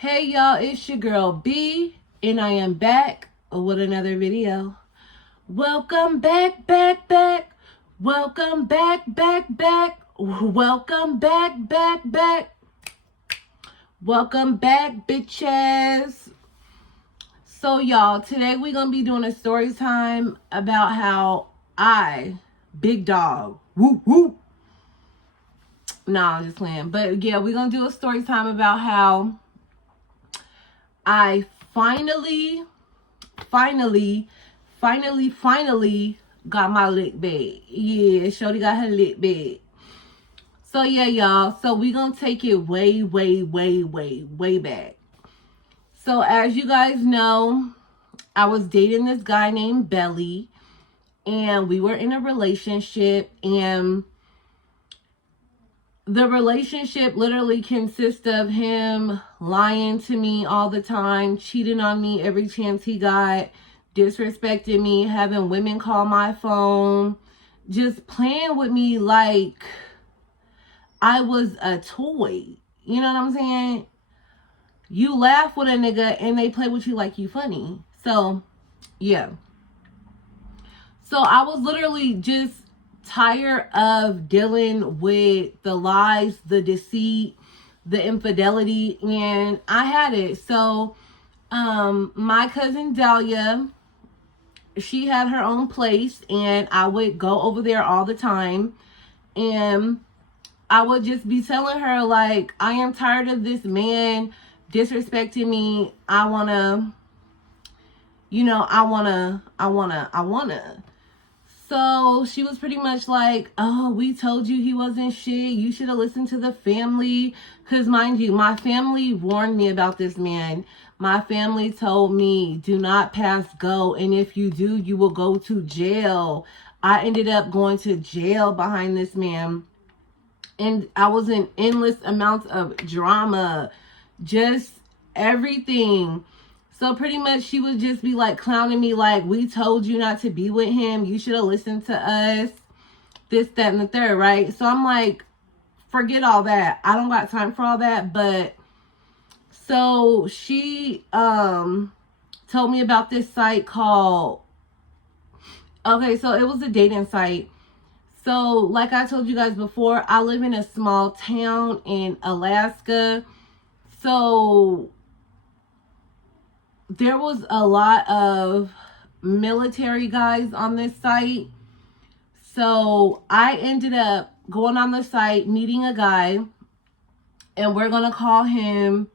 Hey y'all, it's your girl B, and I am back with another video. Welcome back. Welcome back. Welcome back. Welcome back, bitches. So y'all, today we're gonna be doing a story time about how big dog, whoop whoop. Nah, I'm just playing. But yeah, we're gonna do a story time about how I finally got my lick back. Yeah, Shorty got her lick back. So yeah, y'all. So we gonna take it way back. So as you guys know, I was dating this guy named Belly, and we were in a relationship, and the relationship literally consists of him lying to me all the time, cheating on me every chance he got, disrespecting me, having women call my phone, just playing with me like I was a toy. You know what I'm saying? You laugh with a nigga and they play with you like you funny. So, yeah. So I was literally just tired of dealing with the lies, the deceit, the infidelity, and I had it. So my cousin Dahlia, she had her own place, and I would go over there all the time, and I would just be telling her, like, I am tired of this man disrespecting me. I wanna. So she was pretty much like, oh, we told you he wasn't shit. You should have listened to the family. Because mind you, my family warned me about this man. My family told me, do not pass go. And if you do, you will go to jail. I ended up going to jail behind this man. And I was in endless amounts of drama. Just everything. So pretty much she would just be like clowning me like, we told you not to be with him. You should have listened to us. This, that, and the third, right? So I'm like, forget all that. I don't got time for all that. But so she told me about this site called, okay, so it was a dating site. So like I told you guys before, I live in a small town in Alaska. So there was a lot of military guys on this site. So I ended up going on the site, meeting a guy, and we're going to call him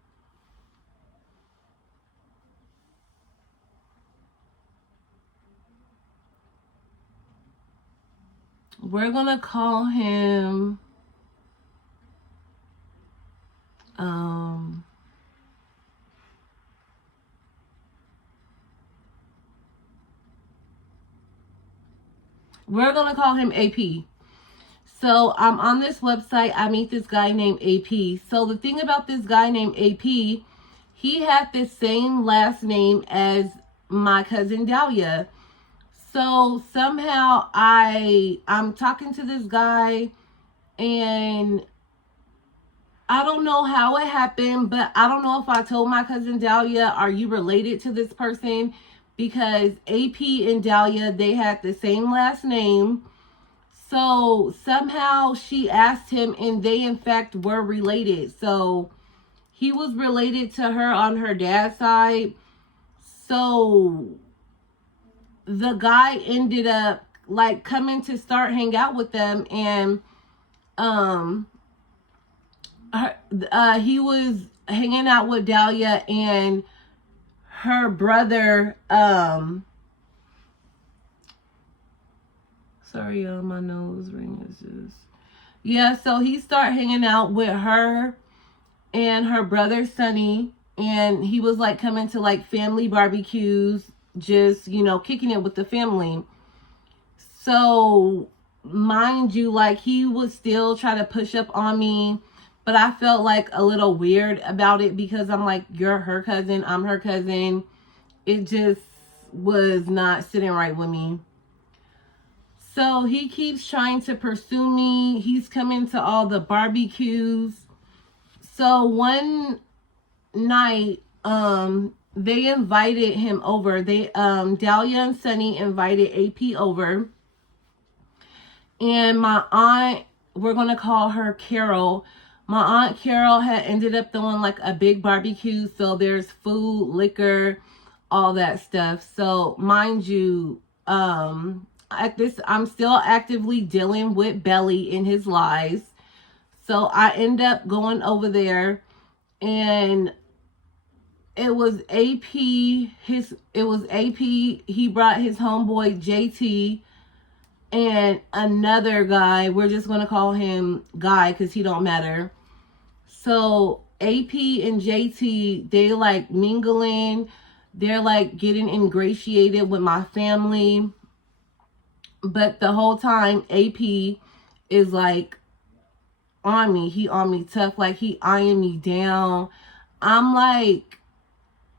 AP. So I'm on this website. I meet this guy named AP. So the thing about this guy named AP, he had the same last name as my cousin Dahlia. So somehow I'm talking to this guy, and I don't know how it happened, but I don't know if I told my cousin Dahlia, are you related to this person? Because AP and Dahlia, they had the same last name. So somehow she asked him, and they in fact were related. So he was related to her on her dad's side. So the guy ended up like coming to start hang out with them, and he was hanging out with Dahlia and her brother. Sorry, y'all, my nose ring is just. Yeah, so he started hanging out with her and her brother Sonny, and he was like coming to like family barbecues, just, kicking it with the family. So mind you, like, he would still try to push up on me, but I felt like a little weird about it because I'm like, you're her cousin, I'm her cousin. It just was not sitting right with me. So he keeps trying to pursue me. He's coming to all the barbecues. So one night, they invited him over. Dahlia and Sunny invited AP over. And my aunt, we're going to call her Carol. My aunt Carol had ended up throwing like a big barbecue. So there's food, liquor, all that stuff. So mind you, at this, I'm still actively dealing with Belly in his lies. So I end up going over there, and it was AP, he brought his homeboy JT and another guy. We're just going to call him Guy because he don't matter. So AP and JT, they like mingling. They're like getting ingratiated with my family. But the whole time AP is like on me. He on me tough. Like he eyeing me down. I'm like,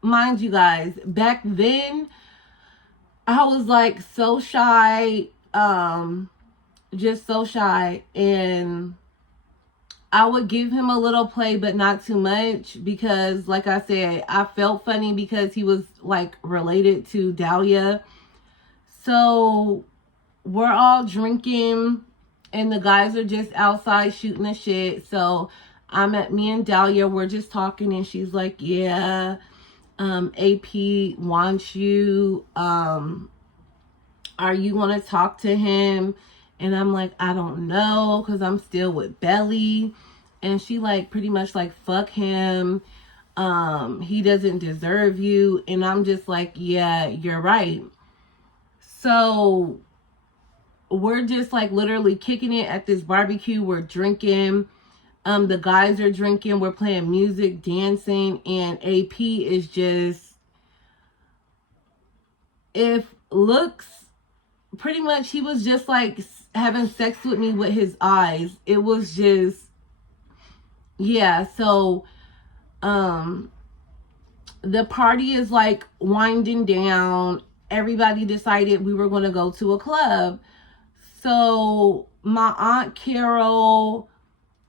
mind you guys, back then I was like so shy. Just so shy, and I would give him a little play, but not too much, because like I said, I felt funny because he was like related to Dahlia. So we're all drinking and the guys are just outside shooting the shit. So me and Dahlia, we're just talking, and she's like, yeah, AP wants you, are you going to talk to him? And I'm like, I don't know, because I'm still with Belly. And she like pretty much like, fuck him. He doesn't deserve you. And I'm just like, yeah, you're right. So we're just like literally kicking it at this barbecue. We're drinking. The guys are drinking. We're playing music, dancing. And AP is just, if looks, pretty much he was just like having sex with me with his eyes. It was just, yeah. So the party is like winding down. Everybody decided we were going to go to a club. So my aunt Carol,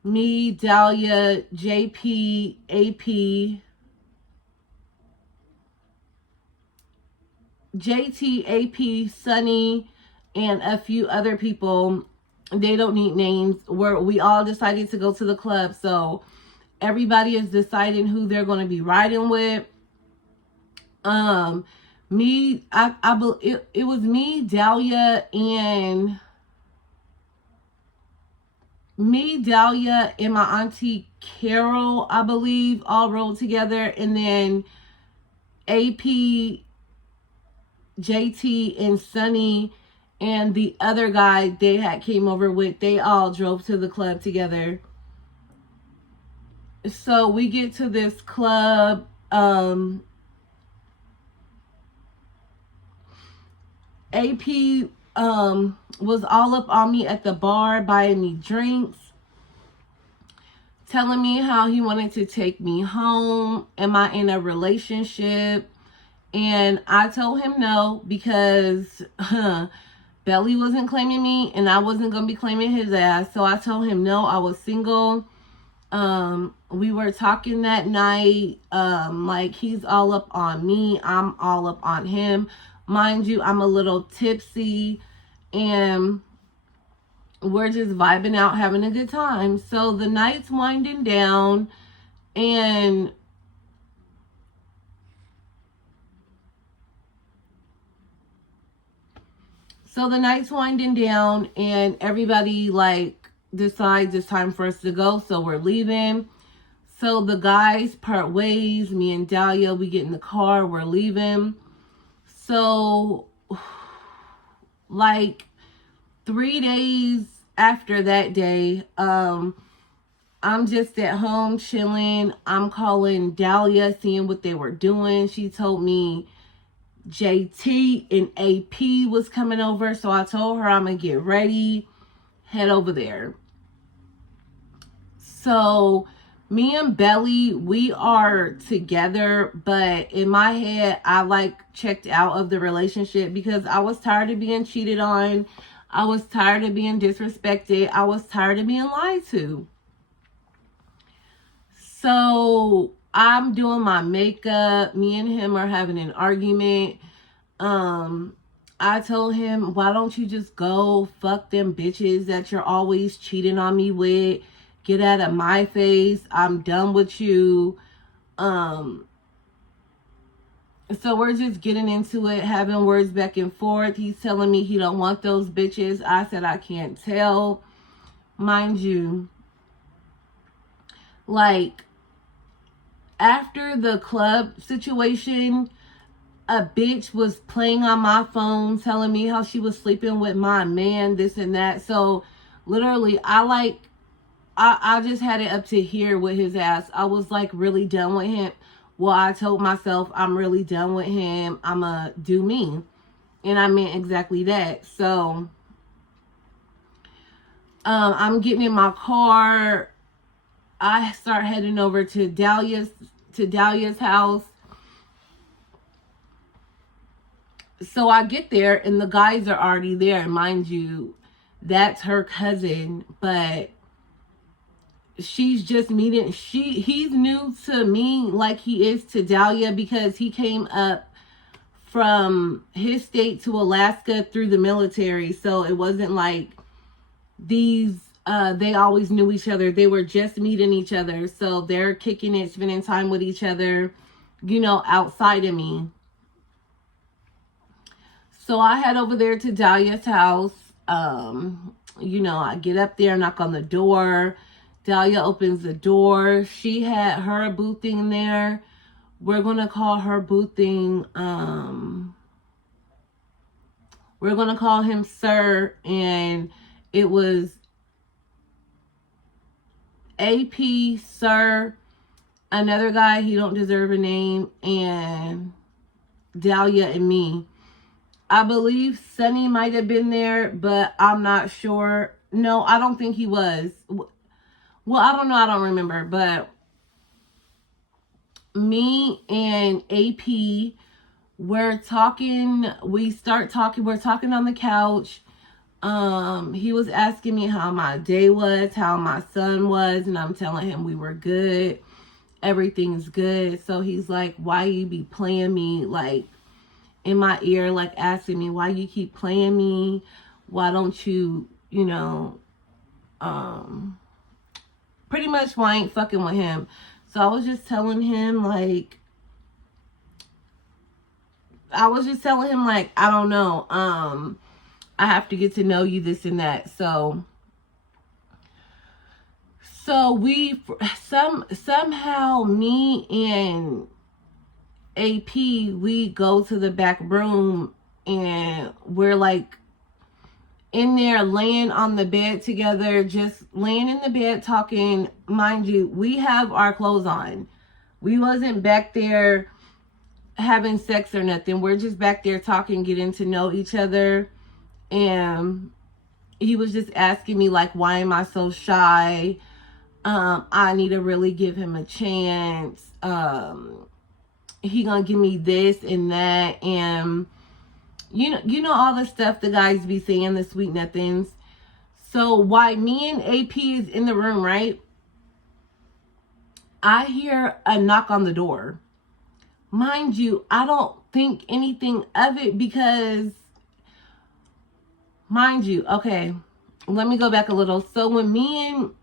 me, Dahlia, JP, AP, JT, AP, Sunny, and a few other people, they don't need names, we all decided to go to the club. So everybody is deciding who they're going to be riding with. It was me, Dahlia, and my auntie Carol, I believe, all rolled together. And then AP, JT, and Sunny, and the other guy they had came over with, they all drove to the club together. So we get to this club. AP was all up on me at the bar, buying me drinks, telling me how he wanted to take me home. Am I in a relationship? And I told him no, because Belly wasn't claiming me and I wasn't going to be claiming his ass. So I told him no, I was single. We were talking that night. Like he's all up on me. I'm all up on him. Mind you, I'm a little tipsy and we're just vibing out, having a good time. So the night's winding down, and everybody like decides it's time for us to go. So we're leaving. So the guys part ways. Me and Dahlia, we get in the car. We're leaving. So like 3 days after that day, I'm just at home chilling. I'm calling Dahlia, seeing what they were doing. She told me JT and AP was coming over. So I told her I'm going to get ready, head over there. So me and Belly, we are together, but in my head, I like checked out of the relationship because I was tired of being cheated on. I was tired of being disrespected. I was tired of being lied to. So I'm doing my makeup. Me and him are having an argument. I told him, why don't you just go fuck them bitches that you're always cheating on me with? Get out of my face. I'm done with you. So we're just getting into it, having words back and forth. He's telling me he don't want those bitches. I said I can't tell. Mind you, like, after the club situation, a bitch was playing on my phone telling me how she was sleeping with my man, this and that. So literally, I just had it up to here with his ass. I was like really done with him. Well, I told myself I'm really done with him. I'ma do me. And I meant exactly that. So I'm getting in my car. I start heading over to Dahlia's house. So I get there and the guys are already there. Mind you, that's her cousin, but she's just meeting. He's new to me like he is to Dahlia, because he came up from his state to Alaska through the military. So it wasn't like these they always knew each other. They were just meeting each other. So they're kicking it, spending time with each other, outside of me. So I head over there to Dahlia's house. I get up there, knock on the door. Dahlia opens the door. She had her boo thing there. We're going to call her boo thing, we're going to call him Sir. And it was AP, Sir, another guy, he don't deserve a name, and Dahlia and me. I believe Sonny might have been there, but I'm not sure. No, I don't think he was. Well, I don't know. I don't remember. But me and AP, we're talking. We start talking. We're talking on the couch. He was asking me how my day was, how my son was, and I'm telling him we were good. Everything's good. So he's like, why you be playing me, like, in my ear, like asking me why you keep playing me, why don't you, pretty much why I ain't fucking with him. So I was just telling him like, I don't know, I have to get to know you, this and that. So we somehow me and AP, we go to the back room and we're like in there laying on the bed together, just laying in the bed talking. Mind you, we have our clothes on. We wasn't back there having sex or nothing. We're just back there talking, getting to know each other. And he was just asking me like, why am I so shy? I need to really give him a chance. He gonna give me this and that, and you know all the stuff the guys be saying, the sweet nothings. So while me and AP is in the room, right, I hear a knock on the door. Mind you, I don't think anything of it because, mind you, okay, let me go back a little. So when me and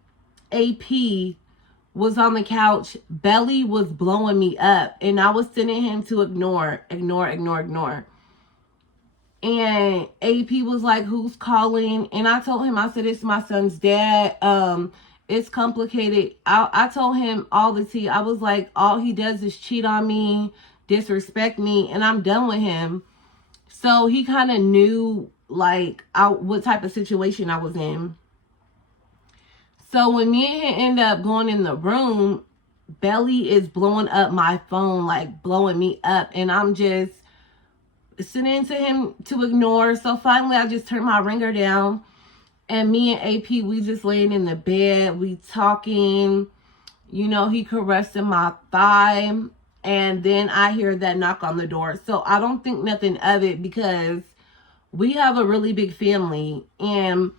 AP was on the couch, Belly was blowing me up, and I was sending him to ignore. And AP was like, who's calling? And I told him, I said, it's my son's dad. It's complicated. I told him all the tea. I was like, all he does is cheat on me, disrespect me, and I'm done with him. So he kind of knew like what type of situation I was in. So when me and him end up going in the room, Belly is blowing up my phone, like blowing me up. And I'm just sending to him to ignore. So finally, I just turned my ringer down. And me and AP, we just laying in the bed. We talking. He caressing my thigh. And then I hear that knock on the door. So I don't think nothing of it because we have a really big family. And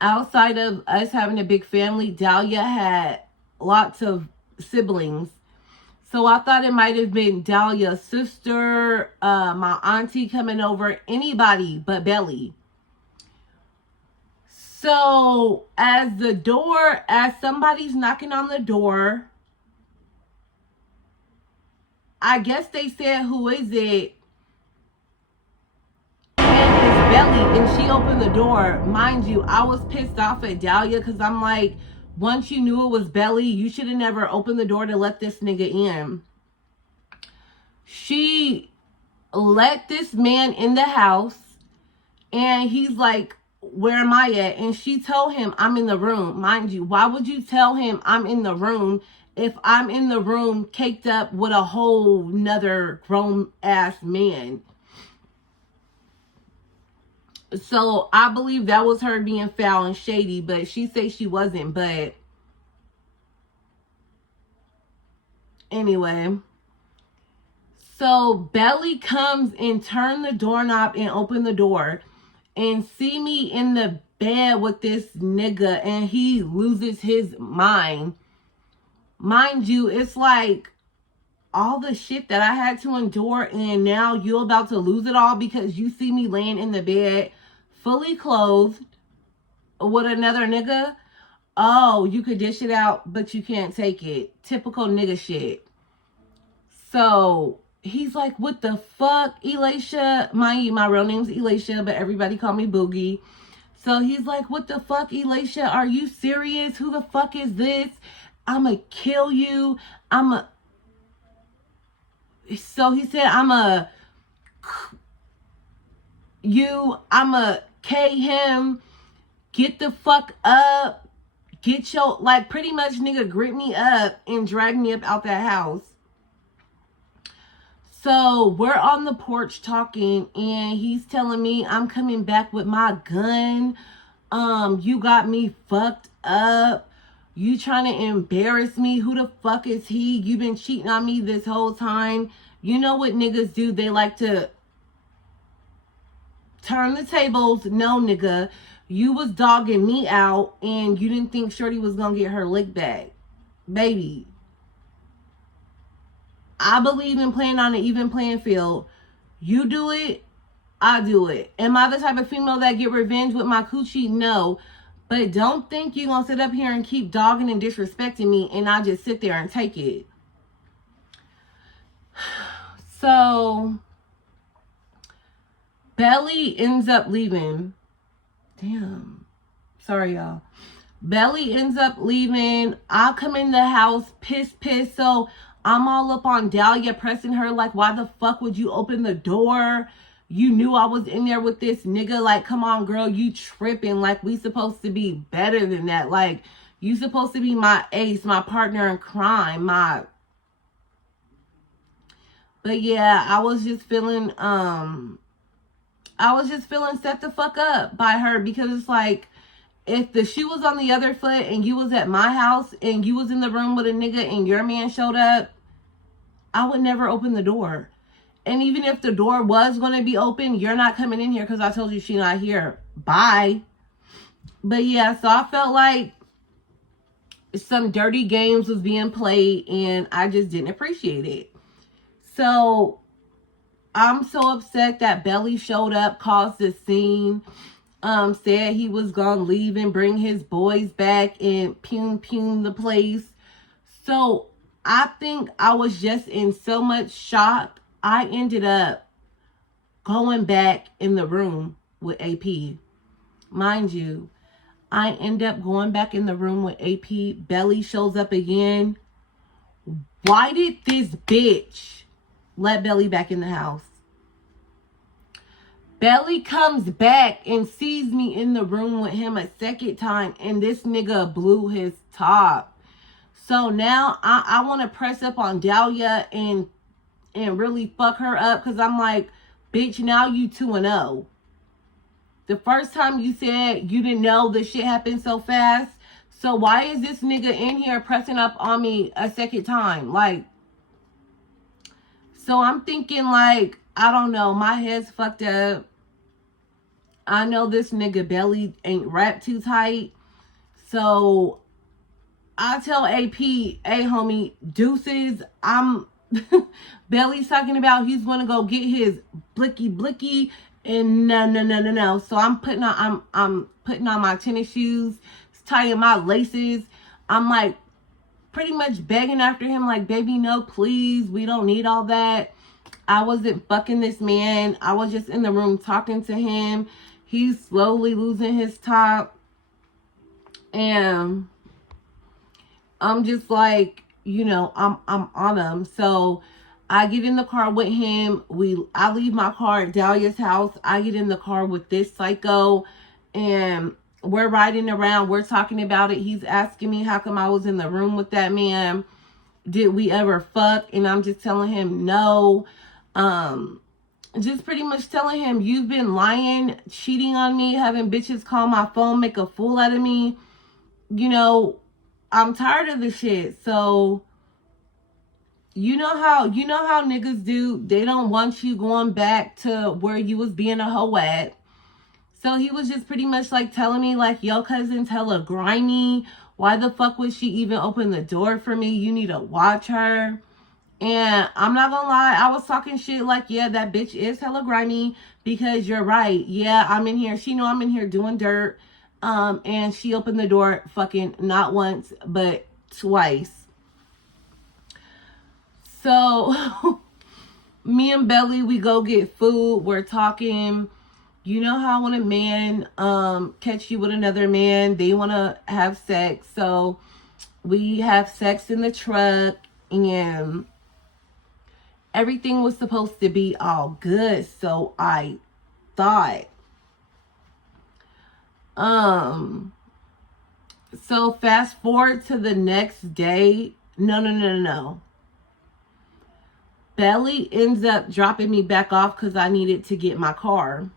outside of us having a big family, Dahlia had lots of siblings. So I thought it might have been Dahlia's sister, my auntie coming over, anybody but Belly. So as somebody's knocking on the door, I guess they said, who is it? And it's Belly, and she opened the door. Mind you, I was pissed off at Dahlia because I'm like, once you knew it was Belly, you should have never opened the door to let this nigga in. She let this man in the house, and he's like, where am I at? And she told him, I'm in the room. Mind you, why would you tell him I'm in the room if I'm in the room caked up with a whole nother grown ass man? So I believe that was her being foul and shady, but she says she wasn't. But anyway, so Belly comes and turn the doorknob and open the door and see me in the bed with this nigga, and he loses his mind. Mind you, it's like all the shit that I had to endure, and now you're about to lose it all because you see me laying in the bed fully clothed with another nigga. Oh, you could dish it out, but you can't take it. Typical nigga shit. So he's like, what the fuck, Elisha? My real name's Elisha, but everybody call me Boogie. So he's like, what the fuck, Elisha? Are you serious? Who the fuck is this? I'ma kill you. So he said, I'ma K him. Get the fuck up. Get your, like, pretty much nigga grip me up and drag me up out that house. So we're on the porch talking, and he's telling me I'm coming back with my gun. You got me fucked up. You trying to embarrass me. Who the fuck is he? You been cheating on me this whole time. You know what niggas do? They like to turn the tables. No, nigga. You was dogging me out, and you didn't think Shorty was gonna get her lick back. Baby, I believe in playing on an even playing field. You do it, I do it. Am I the type of female that get revenge with my coochie? No. But don't think you're going to sit up here and keep dogging and disrespecting me and I just sit there and take it. So, Belly ends up leaving. Damn. Sorry, y'all. Belly ends up leaving. I come in the house pissed. So, I'm all up on Dahlia, pressing her like, why the fuck would you open the door? You knew I was in there with this nigga. Like, come on, girl, you tripping. Like, we supposed to be better than that. Like, you supposed to be my ace, my partner in crime, But yeah, I was just feeling set the fuck up by her, because it's like, if the shoe was on the other foot and you was at my house and you was in the room with a nigga and your man showed up, I would never open the door. And even if the door was going to be open, you're not coming in here because I told you she's not here. Bye. But yeah, so I felt like some dirty games was being played and I just didn't appreciate it. So I'm so upset that Belly showed up, caused a scene, said he was going to leave and bring his boys back and pum the place. So I think I was just in so much shock. I ended up going back in the room with AP. Mind you, I end up going back in the room with AP. Belly shows up again. Why did this bitch let Belly back in the house? Belly comes back and sees me in the room with him a second time, and this nigga blew his top. So now I want to press up on Dahlia and really fuck her up, because I'm like, bitch, now you 2-0. The first time you said you didn't know this shit happened so fast. So why is this nigga in here pressing up on me a second time? Like, so I'm thinking, like, I don't know, my head's fucked up. I know this nigga Belly ain't wrapped too tight. So I tell AP, hey homie, deuces, I'm Belly's talking about he's going to go get his blicky, and no. So I'm putting on I'm putting on my tennis shoes, tying my laces. I'm like pretty much begging after him, like, baby, no, please, we don't need all that. I wasn't fucking this man. I was just in the room talking to him. He's slowly losing his top, and I'm just like, I'm on him. So I get in the car with him. I leave my car at Dahlia's house. I get in the car with this psycho, and we're riding around. We're talking about it. He's asking me how come I was in the room with that man. Did we ever fuck? And I'm just telling him no. Just pretty much telling him, you've been lying, cheating on me, having bitches call my phone, make a fool out of me. I'm tired of the shit. So you know how niggas do. They don't want you going back to where you was being a hoe at. So he was just pretty much like telling me, like, yo, cousin's hella grimy. Why the fuck would she even open the door for me? You need to watch her. And I'm not gonna lie, I was talking shit like, yeah, that bitch is hella grimy, because you're right. Yeah, I'm in here. She know I'm in here doing dirt. And she opened the door fucking not once, but twice. So me and Belly, we go get food. We're talking. You know how when a man catch you with another man, they want to have sex. So we have sex in the truck, and everything was supposed to be all good. So I thought. So fast forward to the next day. No. Belly ends up dropping me back off because I needed to get my car.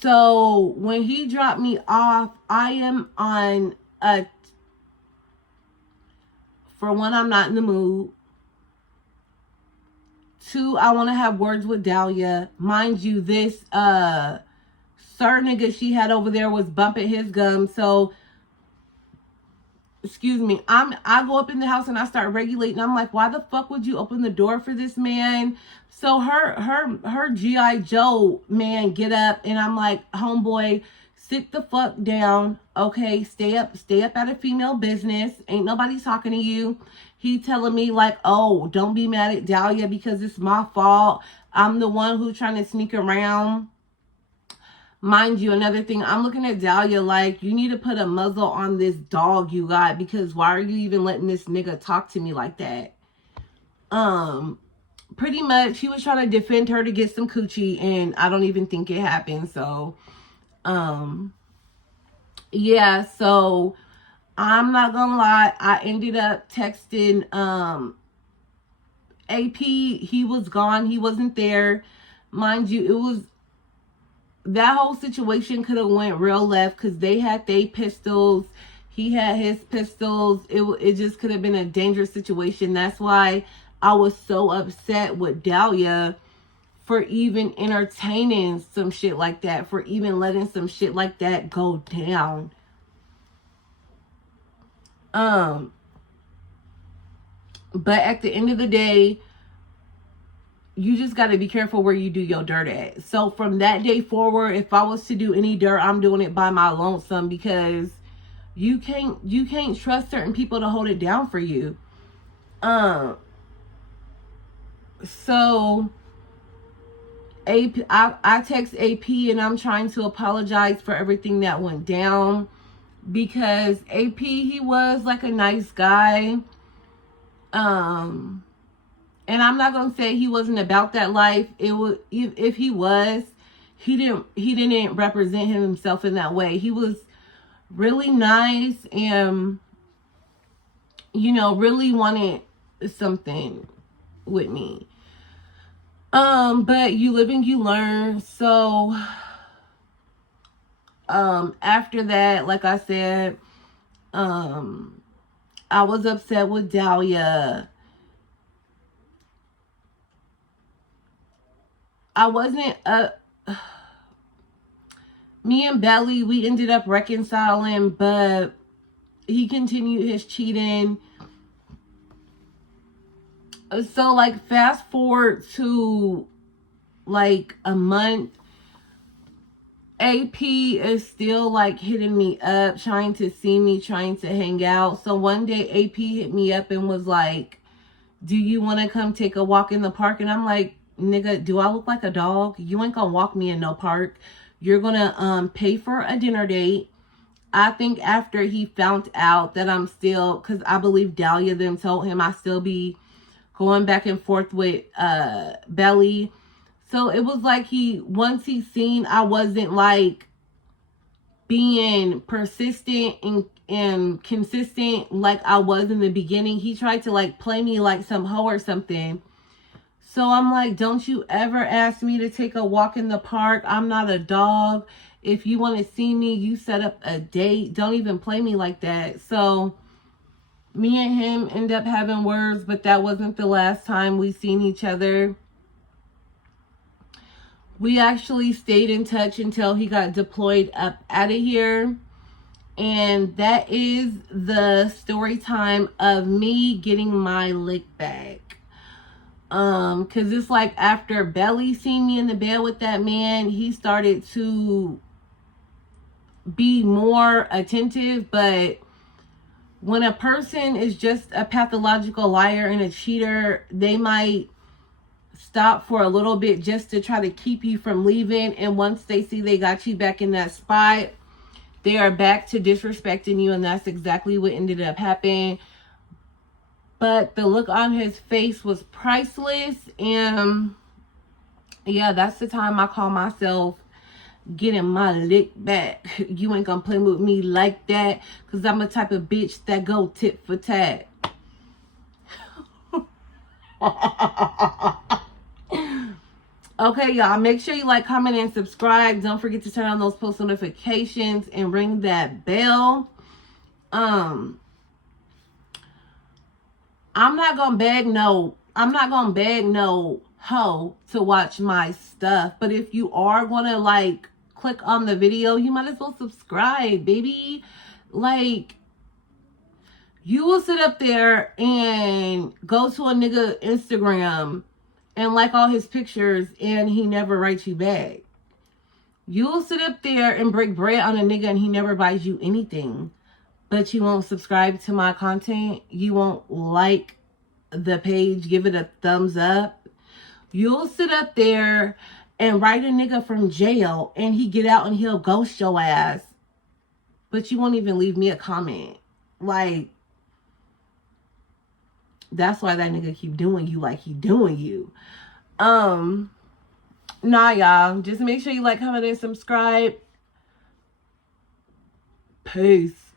So when he dropped me off, I am on for one, I'm not in the mood. Two, I want to have words with Dahlia. Mind you, this sir nigga she had over there was bumping his gum. So excuse me, I go up in the house and I start regulating. I'm like, why the fuck would you open the door for this man? So her G.I. Joe man get up, and I'm like, homeboy, sit the fuck down. Okay, stay up out of female business. Ain't nobody talking to you. He telling me like, oh, don't be mad at Dahlia because it's my fault. I'm the one who trying to sneak around. Mind you, another thing, I'm looking at Dahlia like, you need to put a muzzle on this dog you got, because why are you even letting this nigga talk to me like that? Pretty much, he was trying to defend her to get some coochie, and I don't even think it happened. So, yeah, so I'm not gonna lie, I ended up texting, AP, he was gone, he wasn't there. Mind you, it was, that whole situation could have went real left, because they had their pistols. He had his pistols. It just could have been a dangerous situation. That's why I was so upset with Dahlia for even entertaining some shit like that, for even letting some shit like that go down. But at the end of the day, you just got to be careful where you do your dirt at. So from that day forward, if I was to do any dirt, I'm doing it by my lonesome, because you can't trust certain people to hold it down for you. So AP, I text AP, and I'm trying to apologize for everything that went down, because AP, he was like a nice guy. And I'm not gonna say he wasn't about that life. It was, if he was, he didn't represent himself in that way. He was really nice, and really wanted something with me. But you live and you learn. So after that, like I said, I was upset with Dahlia. I wasn't me and Belly, we ended up reconciling, but he continued his cheating. So like fast forward to like a month, AP is still like hitting me up, trying to see me, trying to hang out. So one day AP hit me up and was like, do you want to come take a walk in the park? And I'm like, nigga, do I look like a dog? You ain't gonna walk me in no park. You're gonna pay for a dinner date. I think after he found out that I'm still, because I believe Dahlia them told him I still be going back and forth with Belly. So it was like once he seen I wasn't like being persistent and consistent like I was in the beginning, he tried to like play me like some hoe or something. So I'm like, don't you ever ask me to take a walk in the park. I'm not a dog. If you want to see me, you set up a date. Don't even play me like that. So me and him end up having words, but that wasn't the last time we seen each other. We actually stayed in touch until he got deployed up out of here. And that is the story time of me getting my lick back. Cause it's like after Belly seen me in the bed with that man, he started to be more attentive. But when a person is just a pathological liar and a cheater, they might stop for a little bit just to try to keep you from leaving. And once they see they got you back in that spot, they are back to disrespecting you. And that's exactly what ended up happening. But the look on his face was priceless. And yeah, that's the time I call myself getting my lick back. You ain't gonna play with me like that, because I'm the type of bitch that go tit for tat. Okay, y'all, make sure you like, comment, and subscribe. Don't forget to turn on those post notifications and ring that bell. I'm not gonna beg no hoe to watch my stuff. But if you are gonna like click on the video, you might as well subscribe, baby. Like, you will sit up there and go to a nigga Instagram and like all his pictures and he never writes you back. You'll sit up there and break bread on a nigga and he never buys you anything. But you won't subscribe to my content. You won't like the page, give it a thumbs up. You'll sit up there and write a nigga from jail and he get out and he'll ghost your ass. But you won't even leave me a comment. Like, that's why that nigga keep doing you like he doing you. Nah, y'all. Just make sure you like, comment, and subscribe. Peace.